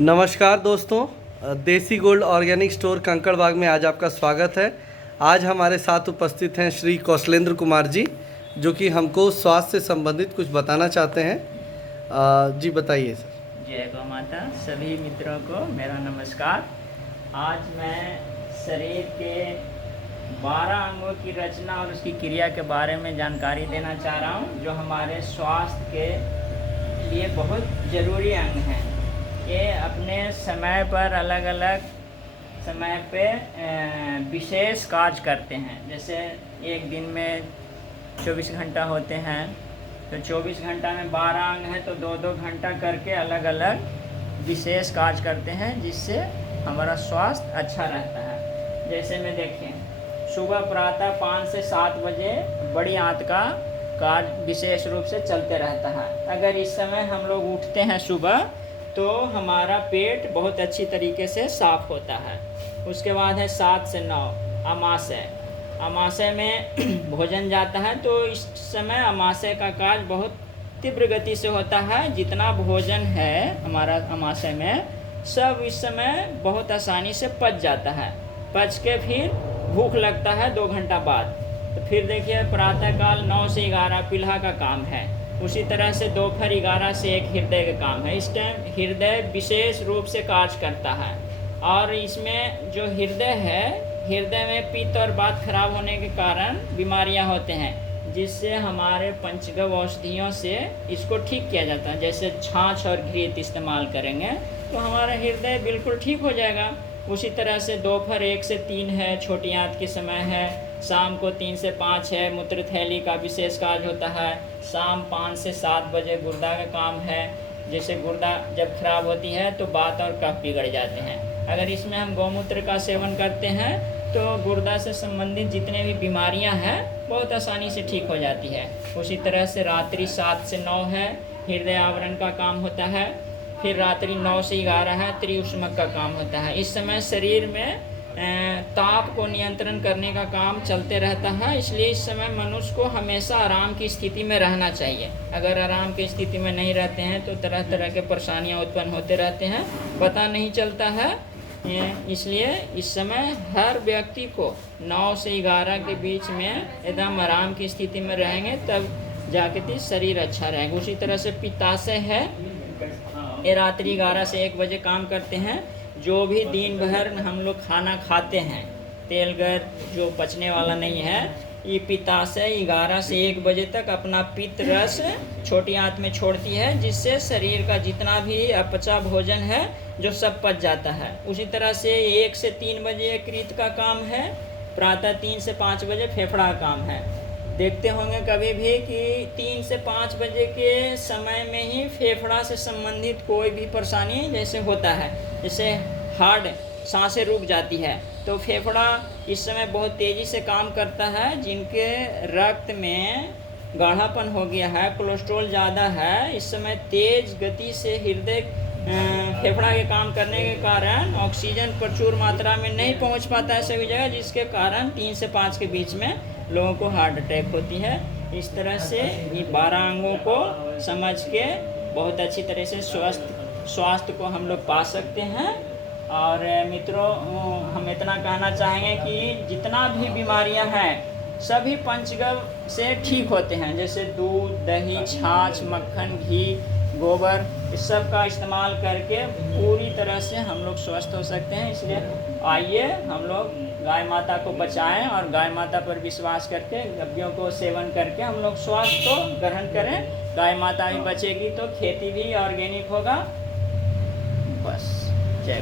नमस्कार दोस्तों, देसी गोल्ड ऑर्गेनिक स्टोर कंकड़बाग में आज आपका स्वागत है। आज हमारे साथ उपस्थित हैं श्री कौशलेंद्र कुमार जी, जो कि हमको स्वास्थ्य से संबंधित कुछ बताना चाहते हैं। जी बताइए सर। जय गौ माता। सभी मित्रों को मेरा नमस्कार। आज मैं शरीर के 12 अंगों की रचना और उसकी क्रिया के बारे में जानकारी देना चाह रहा हूँ, जो हमारे स्वास्थ्य के लिए बहुत ज़रूरी अंग हैं। ये अपने समय पर अलग अलग समय पे विशेष कार्य करते हैं। जैसे एक दिन में 24 घंटा होते हैं, तो 24 घंटा में 12 अंग हैं, तो 2-2 घंटा करके अलग अलग विशेष कार्य करते हैं, जिससे हमारा स्वास्थ्य अच्छा रहता है। जैसे में देखें, सुबह प्रातः 5 से 7 बजे बड़ी आंत का कार्य विशेष रूप से चलते रहता है। अगर इस समय हम लोग उठते हैं सुबह, तो हमारा पेट बहुत अच्छी तरीके से साफ होता है। उसके बाद है 7 से 9 अमाशय। अमाशय में भोजन जाता है, तो इस समय अमाशय का कार्य बहुत तीव्र गति से होता है। जितना भोजन है हमारा अमाशय में, सब इस समय बहुत आसानी से पच जाता है। पच के फिर भूख लगता है 2 घंटा बाद। तो फिर देखिए, प्रातःकाल 9 से 11 पील्हा का काम है। उसी तरह से दोपहर 11 से 1 हृदय का काम है। इस टाइम हृदय विशेष रूप से कार्य करता है, और इसमें जो हृदय है, हृदय में पित्त और वात खराब होने के कारण बीमारियां होते हैं, जिससे हमारे पंचगव्य औषधियों से इसको ठीक किया जाता है। जैसे छाछ और घृत इस्तेमाल करेंगे तो हमारा हृदय बिल्कुल ठीक हो जाएगा। उसी तरह से दोपहर 1 से 3 है, छोटी आंत के समय है। शाम को 3 से 5 है, मूत्र थैली का विशेष कार्य होता है। शाम 5 से 7 बजे गुर्दा का काम है। जैसे गुर्दा जब खराब होती है तो वात और कफ बिगड़ जाते हैं। अगर इसमें हम गौमूत्र का सेवन करते हैं, तो गुर्दा से संबंधित जितने भी बीमारियां हैं बहुत आसानी से ठीक हो जाती है। उसी तरह से रात्रि 7 से 9 है, हृदय आवरण का काम होता है। फिर रात्रि 9 से 11 है, त्रिउष्मक का काम होता है। इस समय शरीर में ताप को नियंत्रण करने का काम चलते रहता है, इसलिए इस समय मनुष्य को हमेशा आराम की स्थिति में रहना चाहिए। अगर आराम की स्थिति में नहीं रहते हैं तो तरह तरह के परेशानियां उत्पन्न होते रहते हैं, पता नहीं चलता है। इसलिए इस समय हर व्यक्ति को 9 से 11 के बीच में एकदम आराम की स्थिति में रहेंगे, तब जाके शरीर अच्छा रहेगा। उसी तरह से पित्ताशय है, ये रात्रि 11 से 1 बजे काम करते हैं। जो भी दिन भर हम लोग खाना खाते हैं, तेलगर जो पचने वाला नहीं है, ये पित्ताशय 11 से 1 बजे तक अपना पित्त रस छोटी आंत में छोड़ती है, जिससे शरीर का जितना भी अपचा भोजन है जो सब पच जाता है। उसी तरह से 1 से 3 बजे यकृत का काम है। प्रातः 3 से 5 बजे फेफड़ा का काम है। देखते होंगे कभी भी कि 3 से 5 बजे के समय में ही फेफड़ा से संबंधित कोई भी परेशानी जैसे होता है, जैसे हार्ट सांसें रुक जाती है, तो फेफड़ा इस समय बहुत तेज़ी से काम करता है। जिनके रक्त में गाढ़ापन हो गया है, कोलेस्ट्रॉल ज़्यादा है, इस समय तेज़ गति से हृदय फेफड़ा के काम करने के कारण ऑक्सीजन प्रचुर मात्रा में नहीं पहुंच पाता है सभी जगह, जिसके कारण 3 से 5 के बीच में लोगों को हार्ट अटैक होती है। इस तरह से ये 12 अंगों को समझ के बहुत अच्छी तरह से स्वास्थ्य को हम लोग पा सकते हैं। और मित्रों, हम इतना कहना चाहेंगे कि जितना भी बीमारियां हैं सभी पंचगव्य से ठीक होते हैं। जैसे दूध, दही, छाछ, मक्खन, घी, गोबर, इस सब का इस्तेमाल करके पूरी तरह से हम लोग स्वस्थ हो सकते हैं। इसलिए आइए हम लोग गाय माता को बचाएं और गाय माता पर विश्वास करके गव्यों को सेवन करके हम लोग स्वास्थ्य को ग्रहण करें। गाय माता भी बचेगी तो खेती भी ऑर्गेनिक होगा। बस, जय